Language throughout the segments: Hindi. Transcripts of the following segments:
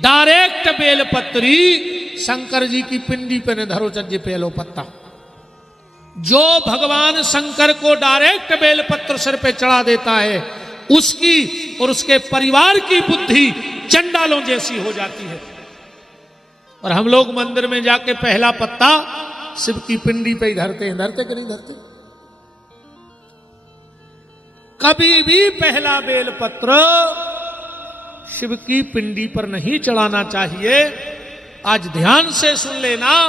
डायरेक्ट बेलपत्री शंकर जी की पिंडी पे न धरो चज्जे पेलो पत्ता। जो भगवान शंकर को डायरेक्ट बेलपत्र सिर पे चढ़ा देता है उसकी और उसके परिवार की बुद्धि चंडालों जैसी हो जाती है। और हम लोग मंदिर में जाके पहला पत्ता शिव की पिंडी पे ही धरते हैं। धरते कि नहीं धरते? कभी भी पहला बेलपत्र शिव की पिंडी पर नहीं चढ़ाना चाहिए। आज ध्यान से सुन लेना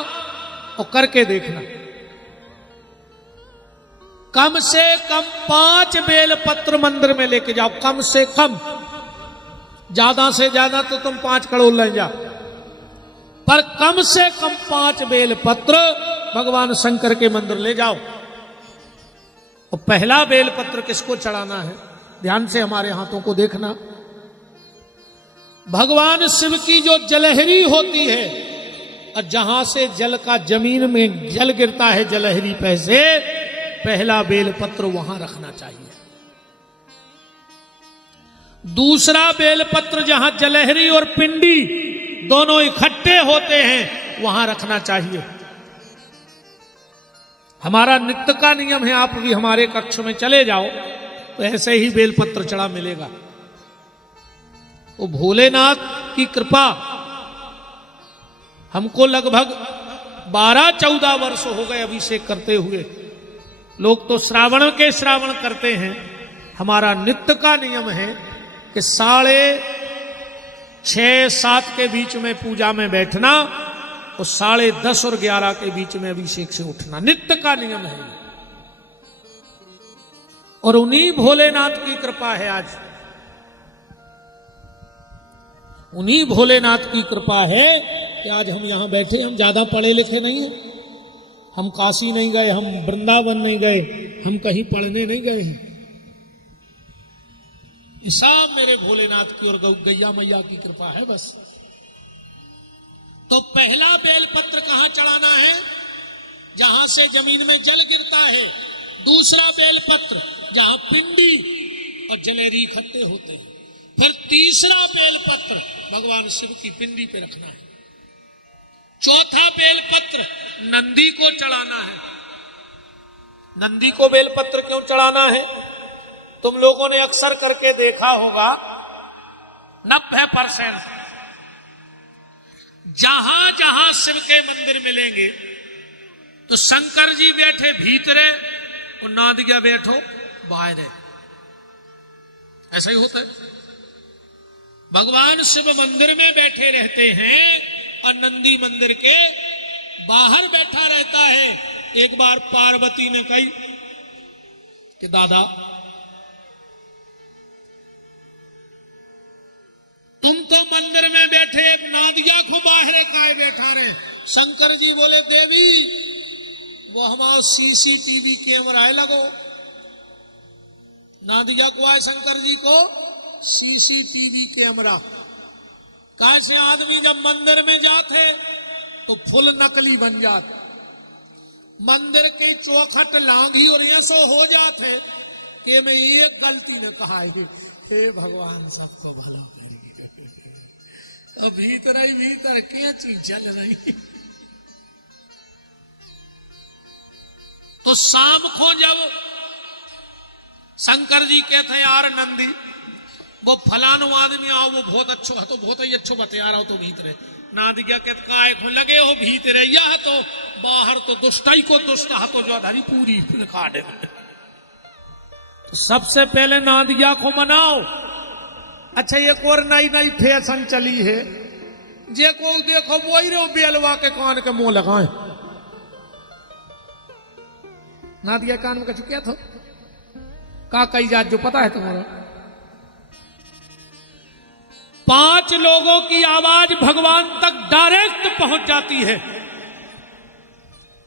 और करके देखना। कम से कम 5 बेलपत्र मंदिर में लेके जाओ, कम से कम। ज्यादा से ज्यादा तो तुम 5 करोड़ ले जाओ, पर कम से कम 5 बेलपत्र भगवान शंकर के मंदिर ले जाओ। और पहला बेलपत्र किसको चढ़ाना है? ध्यान से हमारे हाथों को देखना। भगवान शिव की जो जलहरी होती है, और जहां से जल का जमीन में जल गिरता है जलहरी पे से, पहला बेलपत्र वहां रखना चाहिए। दूसरा बेलपत्र जहां जलहरी और पिंडी दोनों इकट्ठे होते हैं वहां रखना चाहिए। हमारा नित्य का नियम है, आप भी हमारे कक्ष में चले जाओ तो ऐसे ही बेलपत्र चढ़ा मिलेगा। वो भोलेनाथ की कृपा, हमको लगभग 12-14 वर्ष हो गए अभिषेक करते हुए। लोग तो श्रावण के श्रावण करते हैं, हमारा नित्य का नियम है कि 6:30-7 के बीच में पूजा में बैठना और 10:30 और 11 के बीच में अभिषेक से उठना, नित्य का नियम है। और उन्हीं भोलेनाथ की कृपा है, आज उन्हीं भोलेनाथ की कृपा है कि आज हम यहां बैठे। हम ज्यादा पढ़े लिखे नहीं हैं, हम काशी नहीं गए, हम वृंदावन नहीं गए, हम कहीं पढ़ने नहीं गए हैं। सब मेरे भोलेनाथ की और गैया मैया की कृपा है बस। तो पहला बेलपत्र कहां चढ़ाना है? जहां से जमीन में जल गिरता है। दूसरा बेलपत्र जहां पिंडी और जलेरी इकट्ठे होते हैं। फिर तीसरा बेलपत्र भगवान शिव की पिंडी पे रखना है। चौथा बेलपत्र नंदी को चढ़ाना है। नंदी को बेलपत्र क्यों चढ़ाना है? तुम लोगों ने अक्सर करके देखा होगा, 90% जहां जहां शिव के मंदिर मिलेंगे तो शंकर जी बैठे भीतरे और नादिया बैठो बाहर। ऐसा ही होता है। भगवान शिव मंदिर में बैठे रहते हैं और नंदी मंदिर के बाहर बैठा रहता है। एक बार पार्वती ने कही कि दादा तुम तो मंदिर में बैठे, नादिया को बाहर काहे बैठा रहे? शंकर जी बोले देवी वो हमारा CCTV कैमरा है लगो। नादिया को आए शंकर जी को CCTV कैमरा। कैसे आदमी जब मंदिर में जाते तो फुल नकली बन जाते, मंदिर की चौखट लांघी और ऐसो हो जाते कि मैं एक गलती ने कहा है, हे भगवान सबको भला करिए। तो भीतर ही भीतर क्या चीज चल रही। तो शाम को जब शंकर जी कहते यार नंदी वो फलानो आदमी आओ, वो बहुत अच्छो है, तो बहुत ही अच्छो बता रहा हो, तो भीतर नादिया के काय को लगे हो भीतर, यह तो बाहर तो दुष्टाई को दुष्ट तो जो धरी पूरी काटे। तो सबसे पहले नादिया को मनाओ। अच्छा एक और नई नई फैशन चली है, जे को देखो वही रो बेलवा के कान के मुंह लगाए। नादिया कान में क्या था का कई जात जो पता है तुम्हारा? 5 लोगों की आवाज भगवान तक डायरेक्ट पहुंच जाती है।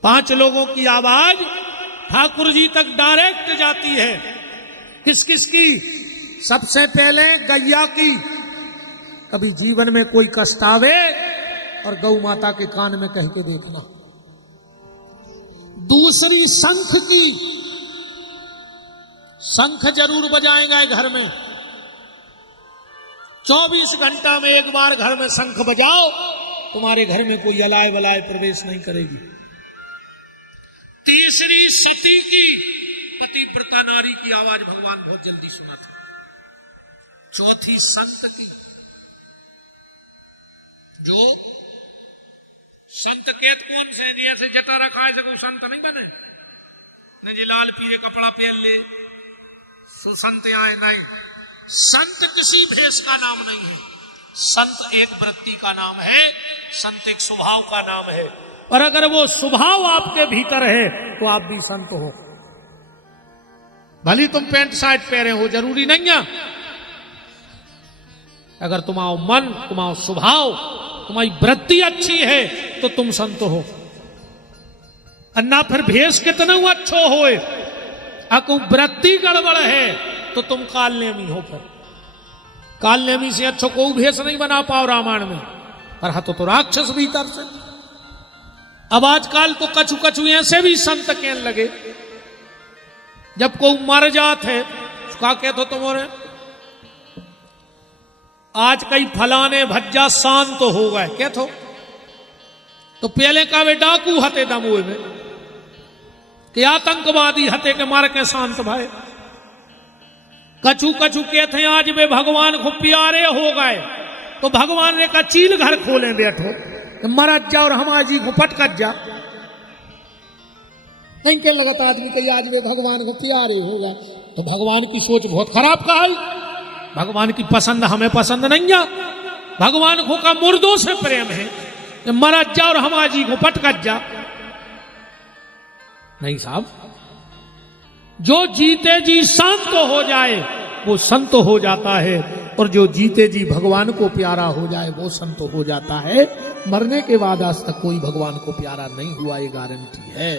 5 लोगों की आवाज ठाकुर जी तक डायरेक्ट जाती है। किस किस की? सबसे पहले गैया की। कभी जीवन में कोई कष्ट आवे और गौ माता के कान में कह के देखना। दूसरी शंख की। शंख जरूर बजाएगा घर में। 24 घंटा में एक बार घर में शंख बजाओ, तुम्हारे घर में कोई अलाय वलाय प्रवेश नहीं करेगी। तीसरी सती की, पतिव्रता नारी की आवाज भगवान बहुत जल्दी सुना था। चौथी संत की, जो संत केत कौन से ऐसे जटा रखा है वो संत नहीं बने, नहीं जी लाल पीले कपड़ा पहन ले संत आए, नहीं। संत किसी भेष का नाम नहीं है, संत एक वृत्ति का नाम है, संत एक स्वभाव का नाम है। और अगर वो स्वभाव आपके भीतर है तो आप भी संत हो। भली तुम पैंट शर्ट पहने हो, जरूरी नहीं है। अगर तुम्हारा मन, तुम्हारा स्वभाव, तुम्हारी वृत्ति अच्छी है तो तुम संत हो। अन्ना फिर भेष कितना अच्छो हो, अको वृत्ति गड़बड़ है तो तुम कालनेमी हो। फिर कालनेमी से अच्छो कोई भेष नहीं बना पाओ रामायण में, पर हा तो राक्षस भीतर से। अब आजकल तो कछु कछु ऐसे भी संत कहने लगे, जब कोई मर जात है क्या कहते हो तुम्हारे, आज कई फलाने भज्जा शांत तो हो गए, क्या तो पहले का वे डाकू हते दमुए में, कि आतंकवादी हते के मार के शांत भाई। कछु कछु कहते हैं आज वे भगवान को प्यारे हो गए, तो भगवान ने का चील घर खोले बैठो, मरत जा और हमारा जी को पटकत जा। नहीं क्या लगता आदमी कहीं आज वे भगवान को प्यारे हो गए, तो भगवान की सोच बहुत खराब कहल। भगवान की पसंद हमें पसंद नहीं है। भगवान को का मुर्दों से प्रेम है, मरत जा और हमारा जी को पटकत जा। नहीं साहब, जो जीते जी शांत हो जाए वो संत हो जाता है, और जो जीते जी भगवान को प्यारा हो जाए वो संत हो जाता है। मरने के बाद आज तक कोई भगवान को प्यारा नहीं हुआ, ये गारंटी है।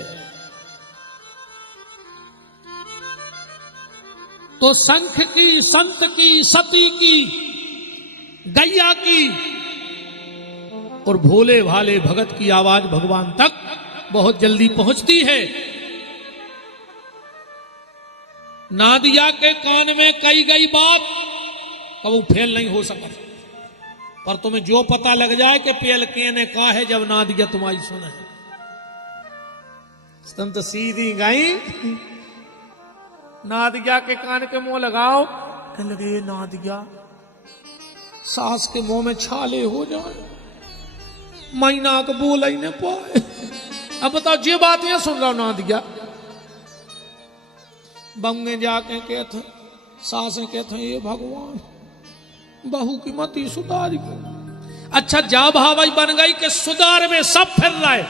तो शंख की, संत की, सती की, गैया की और भोले भाले भगत की आवाज भगवान तक बहुत जल्दी पहुंचती है। नादिया के कान में कही गई बात कभी फेल नहीं हो सका, पर तुम्हें जो पता लग जाए कि पेल के ने कहा है, जब नादिया तुम्हारी सुना है, संत सीधी गई नादिया के कान के मुंह लगाओ, कहने लगे ये नादिया सास के मुंह में छाले हो जाए, महीना को बोल ही न पाए। अब बताओ जे बात ये सुन रहा नादिया, बंगे जाके कहते सासें कहते ये भगवान बहू की मती सुधारी को। अच्छा जा भाई बन गई कि सुधार में सब फिर रहा है,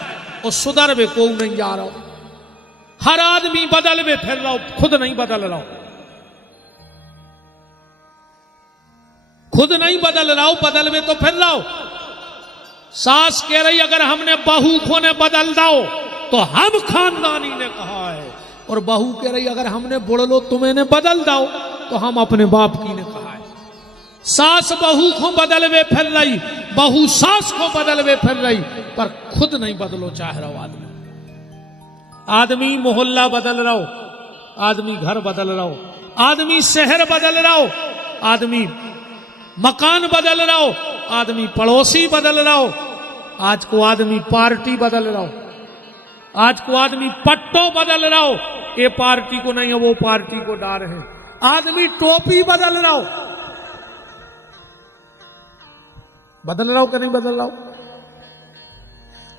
और सुधार में कोई नहीं जा रहा हो। हर आदमी बदल में फिर रहा हो, खुद नहीं बदल रहा हो, खुद नहीं बदल रहा हो, बदल में तो फिर रहा हो। सास कह रही अगर हमने बहू को ने बदल दो तो हम खानदानी ने कहा है, और बहू कह रही अगर हमने बुड़ लो तुम्हें ने बदल दो तो हम अपने बाप की ने कहा है। सास बहू को बदलवे फिर रही, बहू सास को बदलवे फिर रही, पर खुद नहीं बदलो चाह रहा आदमी। आदमी मोहल्ला बदल रहा हो, आदमी घर बदल रहा हो, आदमी शहर बदल रहा हो, आदमी मकान बदल रहा हो, आदमी पड़ोसी बदल रहा हो, आज को आदमी पार्टी बदल रहा हो, आज को आदमी पट्टो बदल रहा हो, ये पार्टी को नहीं है वो पार्टी को डाल है, आदमी टोपी बदल रहा हो। बदल रहा हो कि नहीं बदल रहा हो?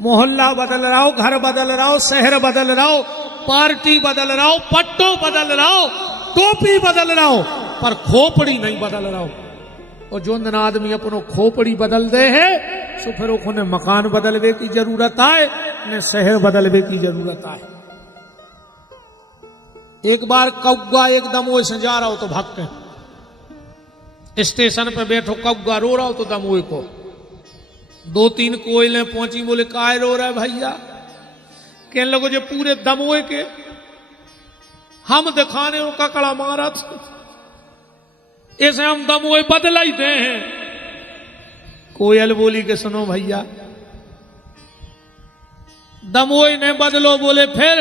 मोहल्ला बदल रहा हो, घर बदल रहा हो, शहर बदल रहा हो, पार्टी बदल रहा हो, पट्टो बदल रहा हो, टोपी बदल रहा हो, पर खोपड़ी नहीं बदल रहा हो। और जो दिन आदमी अपनो खोपड़ी बदल दे है सो फिर उन्हें मकान बदलवे की जरूरत आए, ने शहर बदलवे की जरूरत आए। एक बार कौआ एकदम वो से जा रहा हो तो भागते, स्टेशन पे बैठो कौआ रो रहा हो तो दमोई को 2-3 कोयलें पहुंची, बोले काय रो रहा है भैया? कहने लगो जो पूरे दमोई के हम दिखाने को ककड़ा मारा था, ऐसे हम दमोई बदला ही दे हैं। कोयल बोली के सुनो भैया दमोई ने बदलो, बोले फिर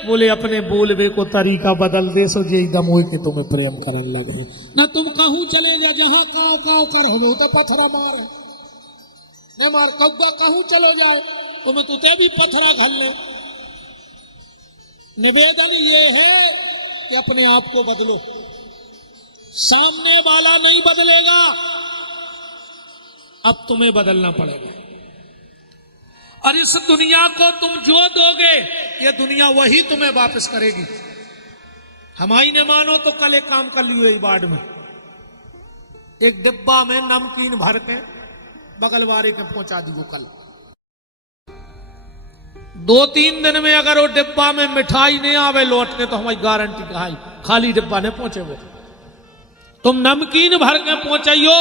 बोले अपने बोलबे को तरीका बदल दे सो जे एकदम हो के तुम्हें प्रेम करने लगे। ना तुम कहूं चले जा जहां काव काव कर हो तो पत्थरा मारे न मार कब्बा कहूं चले जाए तो मैं तुझे भी पत्थरा घल ले। निवेदन ये है कि अपने आप को बदलो, सामने वाला नहीं बदलेगा, अब तुम्हें बदलना पड़ेगा। और इस दुनिया को तुम जो दोगे ये दुनिया वही तुम्हें वापस करेगी। हमारी ने मानो तो कल एक काम कर लियो इस वार्ड में, एक डिब्बा में नमकीन भर के बगल वाले के पहुंचा दियो। कल 2-3 दिन में अगर वो डिब्बा में मिठाई नहीं आवे लौटने तो हमारी गारंटी कहा खाली डिब्बा नहीं पहुंचे। वो तुम नमकीन भर के पहुंचाइयो,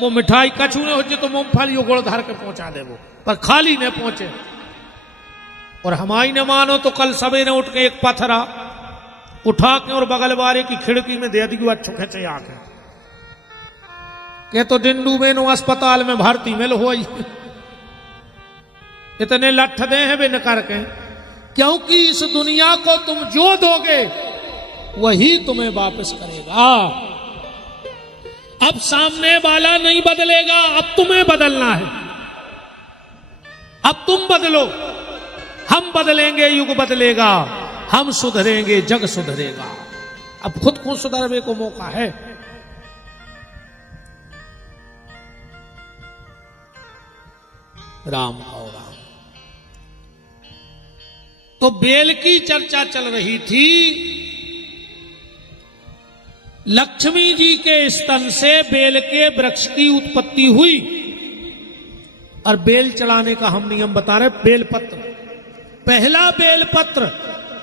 वो मिठाई कछू नहीं हो जाए तो मूंगफली गुड़ धर के पहुंचा दे वो, पर खाली नहीं पहुंचे। और हमारी ने मानो तो कल सवेरे उठ के एक पत्थरा उठा के और बगल वाले की खिड़की में दे दी अच्छो खेचे आके के तो डिंडू बेनो अस्पताल में भर्ती मिल हो इतने लठ दे हैं बिन करके, क्योंकि इस दुनिया को तुम जो दोगे वही तुम्हें वापस करेगा। अब सामने वाला नहीं बदलेगा, अब तुम्हें बदलना है। अब तुम बदलो, हम बदलेंगे, युग बदलेगा, हम सुधरेंगे, जग सुधरेगा। अब खुद को सुधरने को मौका है। राम और राम। तो बेल की चर्चा चल रही थी। लक्ष्मी जी के स्तन से बेल के वृक्ष की उत्पत्ति हुई और बेल चढ़ाने का हम नियम बता रहे। बेलपत्र, पहला बेलपत्र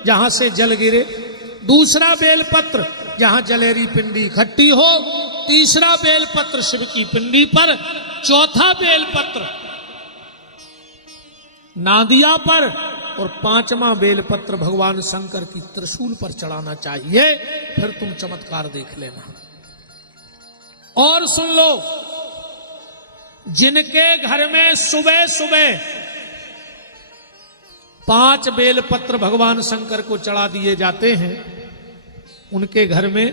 जहां से जल गिरे, दूसरा बेलपत्र जहां जलेरी पिंडी इकट्ठी हो, तीसरा बेलपत्र शिव की पिंडी पर, चौथा बेलपत्र नादिया पर और पांचवा बेलपत्र भगवान शंकर की त्रिशूल पर चढ़ाना चाहिए। फिर तुम चमत्कार देख लेना। और सुन लो, जिनके घर में सुबह सुबह 5 बेलपत्र भगवान शंकर को चढ़ा दिए जाते हैं, उनके घर में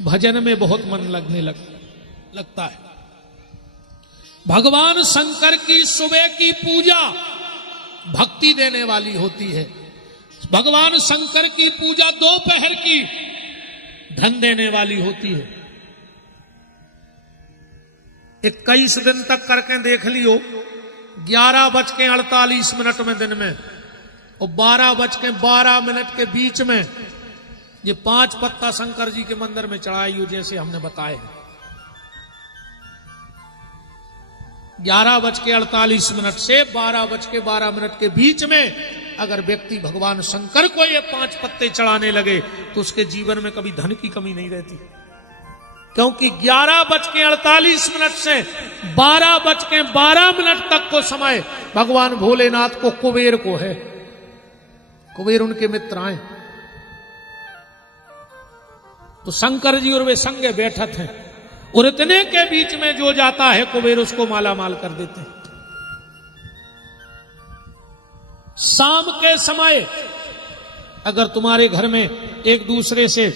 भजन में बहुत मन लगने लगता है। भगवान शंकर की सुबह की पूजा भक्ति देने वाली होती है। भगवान शंकर की पूजा दोपहर की धन देने वाली होती है। 21 दिन तक करके देख लियो, 11:48 में दिन में और 12:12 के बीच में ये 5 पत्ता शंकर जी के मंदिर में चढ़ाई हो, जैसे हमने बताए। 11:48 से 12:12 के बीच में अगर व्यक्ति भगवान शंकर को ये 5 पत्ते चढ़ाने लगे तो उसके जीवन में कभी धन की कमी नहीं रहती। क्योंकि 11:48 से 12:12 तक को समय भगवान भोलेनाथ को कुबेर को है। कुबेर उनके मित्र आए तो शंकर जी और वे संगे बैठत हैं, और इतने के बीच में जो जाता है कुबेर उसको माला माल कर देते हैं। शाम के समय अगर तुम्हारे घर में एक दूसरे से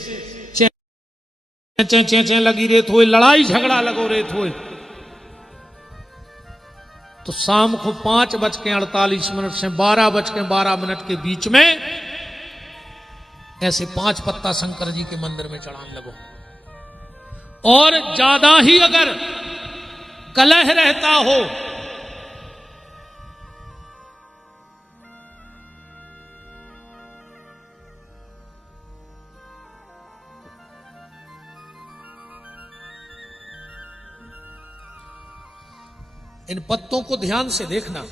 चें लगी रेत हो, लड़ाई झगड़ा लगो रेत हो, तो शाम को 5:48 से 12:12 के बीच में ऐसे 5 पत्ता शंकर जी के मंदिर में चढ़ाने लगो। और ज्यादा ही अगर कलह रहता हो इन पत्तों को ध्यान से देखना।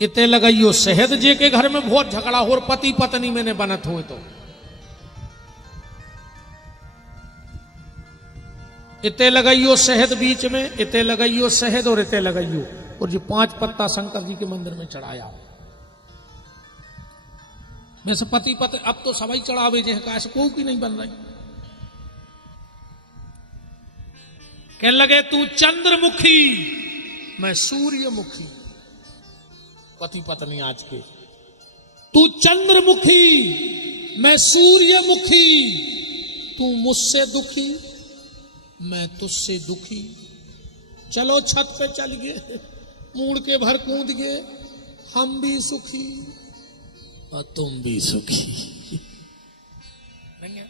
इतने लगाइयो शहद जे के घर में बहुत झगड़ा हो और पति पत्नी में ने बनत हो, तो इतने लगाइयो शहद बीच में, इतने लगाइयो शहद और इतने लगाइयो, और जो 5 पत्ता शंकर जी के मंदिर में चढ़ाया। में से पति पत्नी अब तो सभी चढ़ावे जे कैसे को की नहीं बन रही। कहने लगे तू चंद्रमुखी मैं सूर्यमुखी, पति पत्नी आज के तू चंद्रमुखी, मैं सूर्यमुखी, तू मुझसे दुखी, मैं तुझसे दुखी। चलो छत पे चल गए, मुड़ के भर कूद गए, हम भी सुखी और तुम भी सुखी। नहीं है?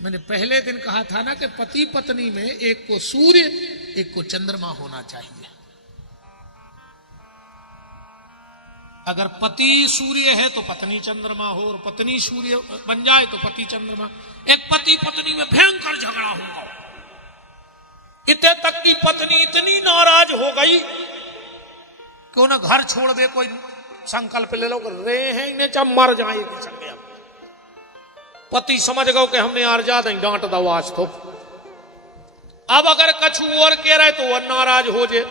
मैंने पहले दिन कहा था ना कि पति पत्नी में एक को सूर्य एक को चंद्रमा होना चाहिए। अगर पति सूर्य है तो पत्नी चंद्रमा हो, और पत्नी सूर्य बन जाए तो पति चंद्रमा। एक पति पत्नी में भयंकर झगड़ा होगा, इतने तक की पत्नी इतनी नाराज हो गई कि उन्हें घर छोड़ दे, कोई संकल्प ले लो रे हैं इन्हें चाहे मर जाए कि पति समझ गए कि हमने यार ज्यादा डांट दो आज तो। अब अगर कछु और कह रहे तो वह नाराज हो जाए।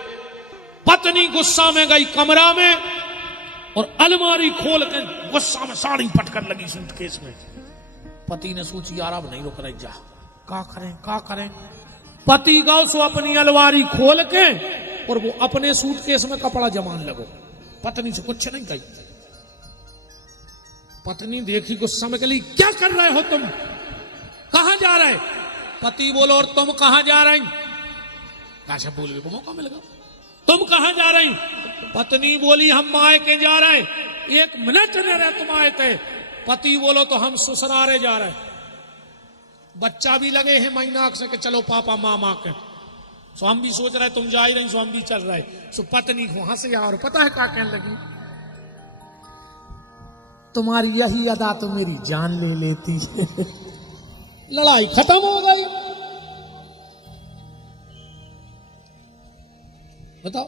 पत्नी गुस्सा में गई कमरा में और अलमारी खोल के गुस्सा में साड़ी पटकन लगी सूटकेस में। पति ने सोची यार अब नहीं रुक रही, जा का करें। पति गौ सो अपनी अलमारी खोल के और वो अपने सूटकेस में कपड़ा जमान लगो। पत्नी से कुछ नहीं कही। पत्नी देखी गुस्सा में गई, क्या कर रहे हो तुम, कहां जा रहे? पति बोलो और तुम कहां जा रही? कैसे बोलने को मौका मिलेगा, तुम कहां जा रही? पत्नी बोली हम मायके जा रहे। 1 मिनट न रहे तुम आए थे। पति बोलो तो हम ससुरारे जा रहे। बच्चा भी लगे हैं महीना से कि चलो पापा मामा के। सो हम भी सोच रहे तुम जा ही रही, सो हम भी चल रहे। सो पत्नी को हंसे और पता है क्या कहने लगी, तुम्हारी यही अदा तो मेरी जान ले लेती है। लड़ाई खत्म हो गई। बताओ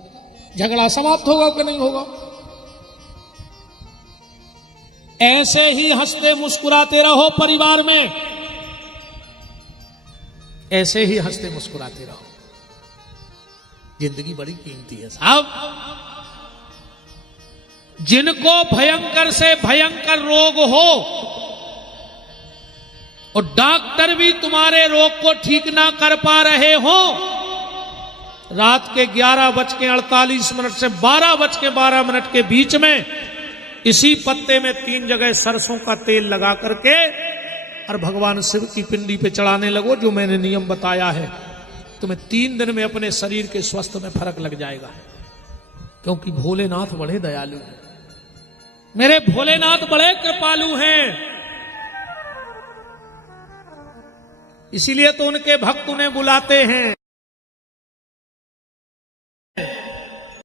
झगड़ा समाप्त होगा कि नहीं होगा? ऐसे ही हंसते मुस्कुराते रहो परिवार में, ऐसे ही हंसते मुस्कुराते रहो। जिंदगी बड़ी कीमती है साहब। जिनको भयंकर से भयंकर रोग हो और डॉक्टर भी तुम्हारे रोग को ठीक ना कर पा रहे हो, रात के 11:48 से 12:12 के बीच में इसी पत्ते में 3 जगह सरसों का तेल लगा करके और भगवान शिव की पिंडी पे चढ़ाने लगो, जो मैंने नियम बताया है। तुम्हें 3 दिन में अपने शरीर के स्वास्थ्य में फर्क लग जाएगा, क्योंकि भोलेनाथ बड़े दयालु हैं। मेरे भोलेनाथ बड़े कृपालु हैं, इसीलिए तो उनके भक्त उन्हें बुलाते हैं।